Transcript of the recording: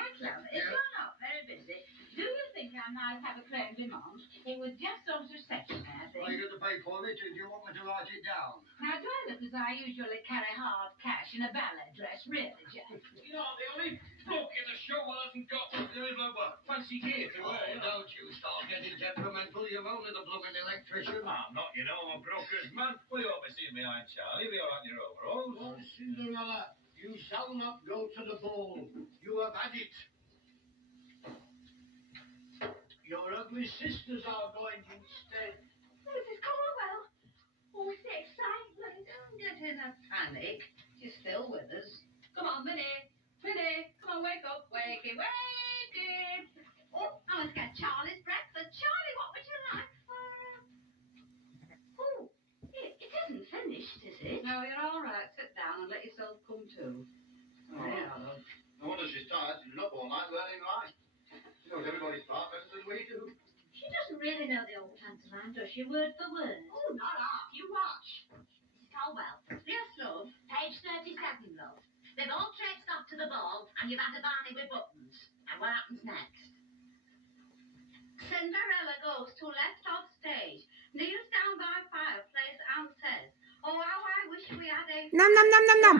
Jack, love, if you're not very busy, do you think I might have a creme de menthe? It was just sort of sexy, I think. Well, you got to pay for it. Do you want me to write it down? Now, do I look as I usually carry hard cash in a ballet dress, really, Jack? You're not the only bloke in the show who hasn't got the little fancy gear to wear. Don't you start getting temperamental. You're only the blooming electrician. I'm not, you know, I'm a broker's man. Well, you ought to be seeing behind Charlie. We all on your overalls. Oh, Cinderella, you shall not go to the ball. You have had it. Your ugly sisters are going instead. Mrs. Cornwell. Oh, it's the excitement. Don't get in a panic. She's still with us. Come on, Minnie. Minnie, come on, wake up. Wakey, wakey. Oh, I must get Charlie's breakfast. Charlie, what would you like for... Oh, it isn't finished, is it? No, you're all right. Sit down and let yourself come to. Oh, yeah, no wonder she's tired. She's up all night learning life. She knows everybody's part better than we do. She doesn't really know the old pantomime, does she, word for word? Oh, not half. You watch. Mrs. Colwell, Yes, love. page 37, love. They've all traipsed off to the ball, and you've had a Barney with buttons. And what happens next? Cinderella goes to left off stage, kneels down by fireplace and says, "Oh, how I wish we had a Nom nom nom nom nom.